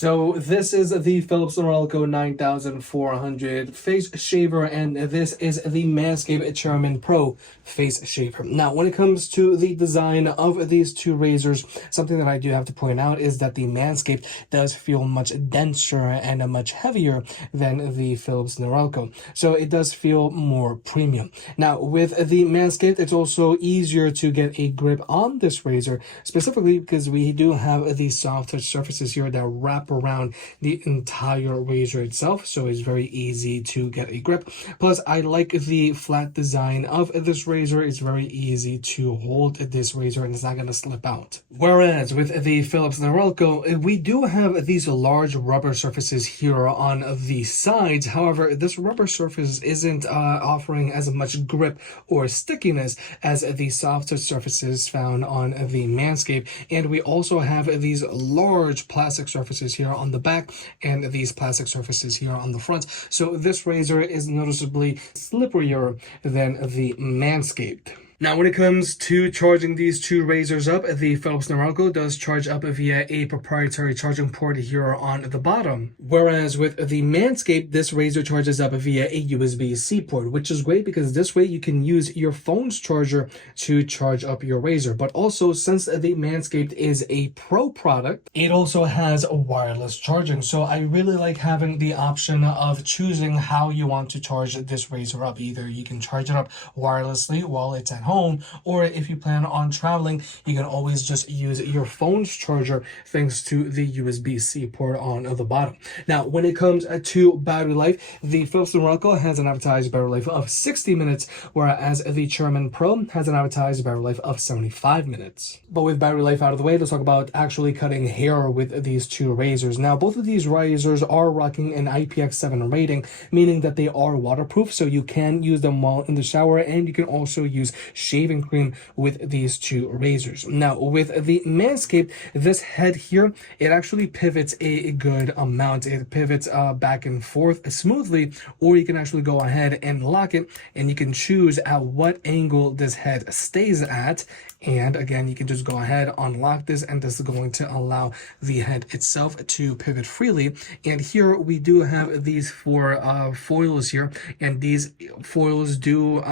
So this is the Philips Norelco 9400 face shaver, and this is the Manscaped Chairman Pro face shaver. Now, when it comes to the design of these two razors, something that I do have to point out is that the Manscaped does feel much denser and much heavier than the Philips Norelco. So it does feel more premium. Now, with the Manscaped, it's also easier to get a grip on this razor, specifically because we do have these soft touch surfaces here that wrap around the entire razor itself, so it's very easy to get a grip. Plus, I like the flat design of this razor. It's very easy to hold this razor and it's not going to slip out. Whereas with the Philips Norelco, we do have these large rubber surfaces here on the sides. However, this rubber surface isn't offering as much grip or stickiness as the soft touch surfaces found on the Manscaped. And we also have these large plastic surfaces here on the back and these plastic surfaces here on the front. So this razor is noticeably slipperier than the Manscaped. Now, when it comes to charging these two razors up, the Philips Norelco does charge up via a proprietary charging port here on the bottom. Whereas with the Manscaped, this razor charges up via a USB-C port, which is great because this way you can use your phone's charger to charge up your razor. But also, since the Manscaped is a pro product, it also has a wireless charging. So I really like having the option of choosing how you want to charge this razor up. Either you can charge it up wirelessly while it's at home, or if you plan on traveling, you can always just use your phone's charger thanks to the USB-C port on the bottom. Now, when it comes to battery life, the Philips Norelco has an advertised battery life of 60 minutes, whereas the Chairman Pro has an advertised battery life of 75 minutes. But with battery life out of the way, let's talk about actually cutting hair with these two razors. Now, both of these razors are rocking an IPX7 rating, meaning that they are waterproof, so you can use them while in the shower, and you can also use shaving cream with these two razors. Now, with the Manscaped, this head here, it actually pivots a good amount. It pivots back and forth smoothly, or you can actually go ahead and lock it, and you can choose at what angle this head stays at. And again, you can just go ahead, unlock this, and this is going to allow the head itself to pivot freely. And here we do have these four foils here, and these foils do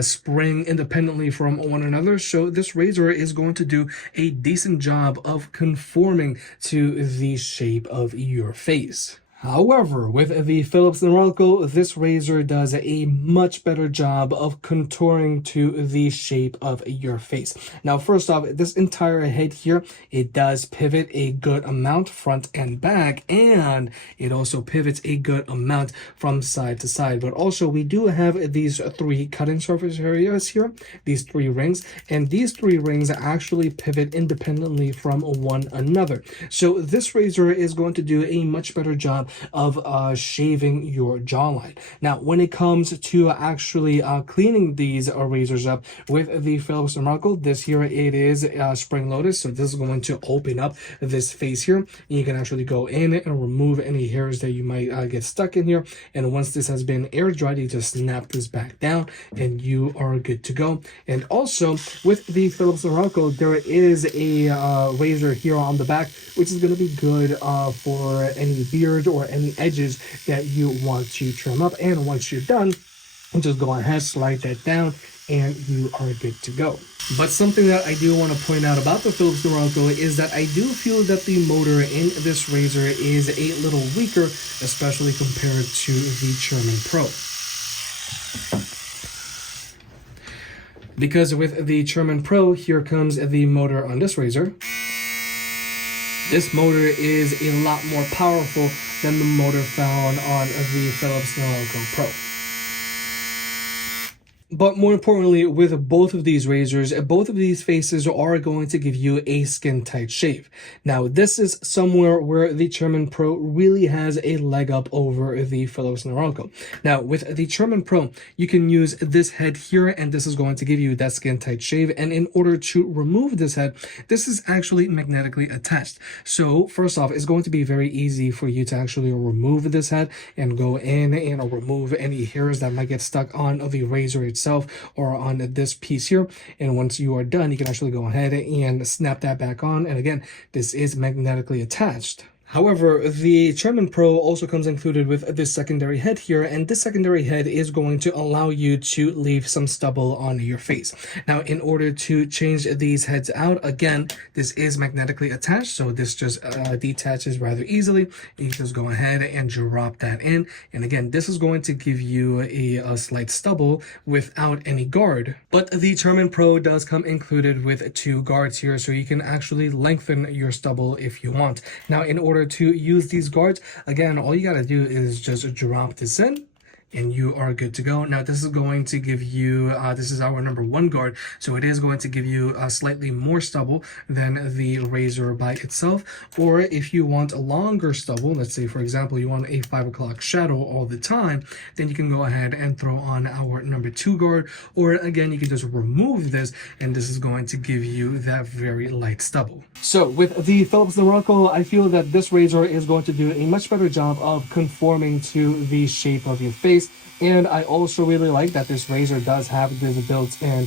spring independently from one another. So this razor is going to do a decent job of conforming to the shape of your face. However, with the Philips Norelco, this razor does a much better job of contouring to the shape of your face. Now, first off, this entire head here, it does pivot a good amount front and back, and it also pivots a good amount from side to side. But also, we do have these three cutting surface areas here, these three rings, and these three rings actually pivot independently from one another. So this razor is going to do a much better job of shaving your jawline. Now, when it comes to actually cleaning these razors up with the Philips Norelco, this here, it is spring-loaded, so this is going to open up this face here. You can actually go in and remove any hairs that you might get stuck in here, and once this has been air dried, you just snap this back down and you are good to go. And also with the Philips Norelco, there is a razor here on the back, which is going to be good for any beard or any edges that you want to trim up. And once you're done, just go ahead, slide that down, and you are good to go. But something that I do want to point out about the Philips Norelco is that I do feel that the motor in this razor is a little weaker, especially compared to the Chairman Pro. Because with the Chairman Pro, here comes the motor on this razor. This motor is a lot more powerful than the motor found on the Philips Norelco Pro. But more importantly, with both of these razors, both of these faces are going to give you a skin-tight shave. Now, this is somewhere where the Chairman Pro really has a leg up over the Philips Norelco. Now, with the Chairman Pro, you can use this head here, and this is going to give you that skin-tight shave. And in order to remove this head, this is actually magnetically attached. So, first off, it's going to be very easy for you to actually remove this head and go in and remove any hairs that might get stuck on the razor itself or on this piece here. And once you are done, you can actually go ahead and snap that back on. And again, this is magnetically attached. However, the Chairman Pro also comes included with this secondary head here, and this secondary head is going to allow you to leave some stubble on your face. Now, in order to change these heads out, again, this is magnetically attached, so this just detaches rather easily. You just go ahead and drop that in, and again, this is going to give you a slight stubble without any guard. But the Chairman Pro does come included with 2 guards here, so you can actually lengthen your stubble if you want. Now, in order to use these guards, again, all you got to do is just drop this in, and you are good to go. Now, this is going to give you, this is our number 1 guard, so it is going to give you slightly more stubble than the razor by itself. Or if you want a longer stubble, let's say, for example, you want a 5 o'clock shadow all the time, then you can go ahead and throw on our number 2 guard. Or again, you can just remove this, and this is going to give you that very light stubble. So with the Philips Norelco, I feel that this razor is going to do a much better job of conforming to the shape of your face. And I also really like that this razor does have this built-in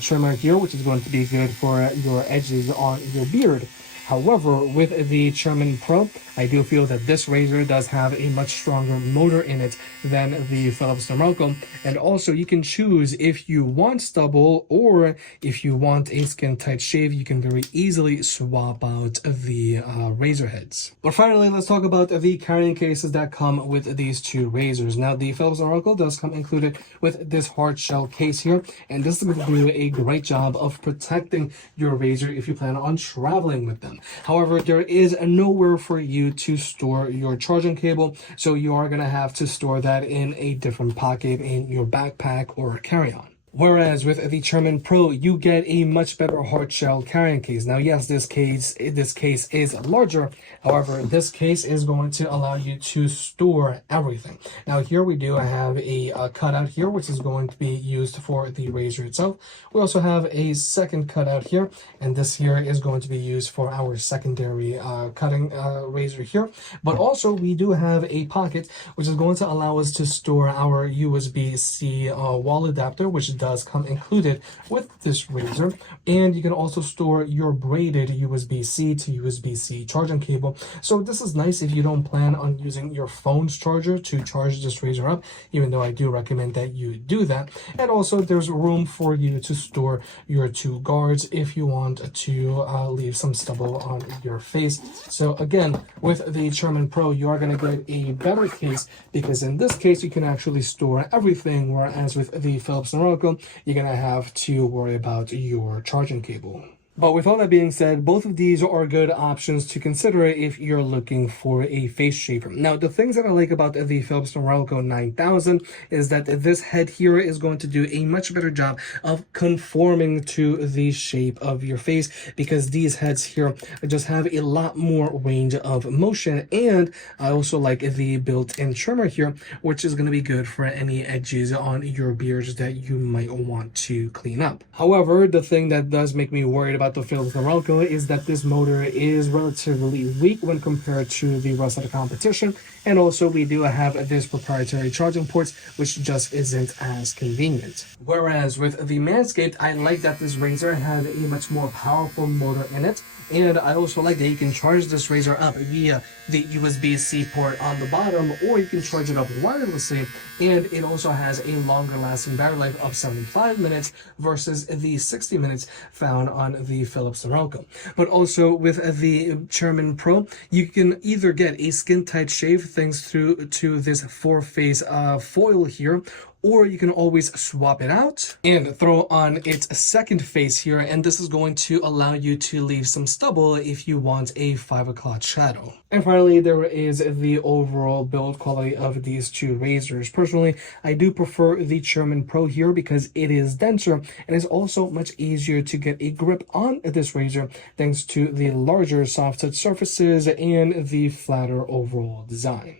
trimmer here, which is going to be good for your edges on your beard. However, with the Chairman Pro, I do feel that this razor does have a much stronger motor in it than the Philips Norelco. And also, you can choose if you want stubble or if you want a skin tight shave, you can very easily swap out the razor heads. But finally, let's talk about the carrying cases that come with these 2 razors. Now, the Philips Norelco does come included with this hard shell case here, and this is going to do a great job of protecting your razor if you plan on traveling with them. However, there is nowhere for you to store your charging cable, so you are going to have to store that in a different pocket in your backpack or carry-on. Whereas with the Chairman Pro, you get a much better hard shell carrying case. Now, yes, this case is larger. However, this case is going to allow you to store everything. Now, here we do have a cutout here, which is going to be used for the razor itself. We also have a second cutout here, and this here is going to be used for our secondary cutting razor here. But also, we do have a pocket, which is going to allow us to store our USB-C wall adapter, which does come included with this razor. And you can also store your braided USB-C to USB-C charging cable. So this is nice if you don't plan on using your phone's charger to charge this razor up, even though I do recommend that you do that. And also there's room for you to store your 2 guards if you want to leave some stubble on your face. So again, with the Chairman Pro, you are going to get a better case, because in this case you can actually store everything, whereas with the Philips Norelco, you're going to have to worry about your charging cable. But with all that being said, both of these are good options to consider if you're looking for a face shaver. Now, the things that I like about the Philips Norelco 9000 is that this head here is going to do a much better job of conforming to the shape of your face, because these heads here just have a lot more range of motion. And I also like the built-in trimmer here, which is going to be good for any edges on your beards that you might want to clean up. However, the thing that does make me worried about the Philips Norelco is that this motor is relatively weak when compared to the rest of the competition, and also we do have this proprietary charging ports, which just isn't as convenient. Whereas with the Manscaped, I like that this razor had a much more powerful motor in it, and I also like that you can charge this razor up via the USB-C port on the bottom, or you can charge it up wirelessly, and it also has a longer lasting battery life of 75 minutes versus the 60 minutes found on the Philips Norelco. But also with the Chairman Pro, you can either get a skin tight shave thanks to this 4-phase foil here, or you can always swap it out and throw on its second face here, and this is going to allow you to leave some stubble if you want a 5 o'clock shadow. And finally, there is the overall build quality of these 2 razors. Personally, I do prefer the Chairman Pro here because it is denser and is also much easier to get a grip on this razor thanks to the larger soft touch surfaces and the flatter overall design.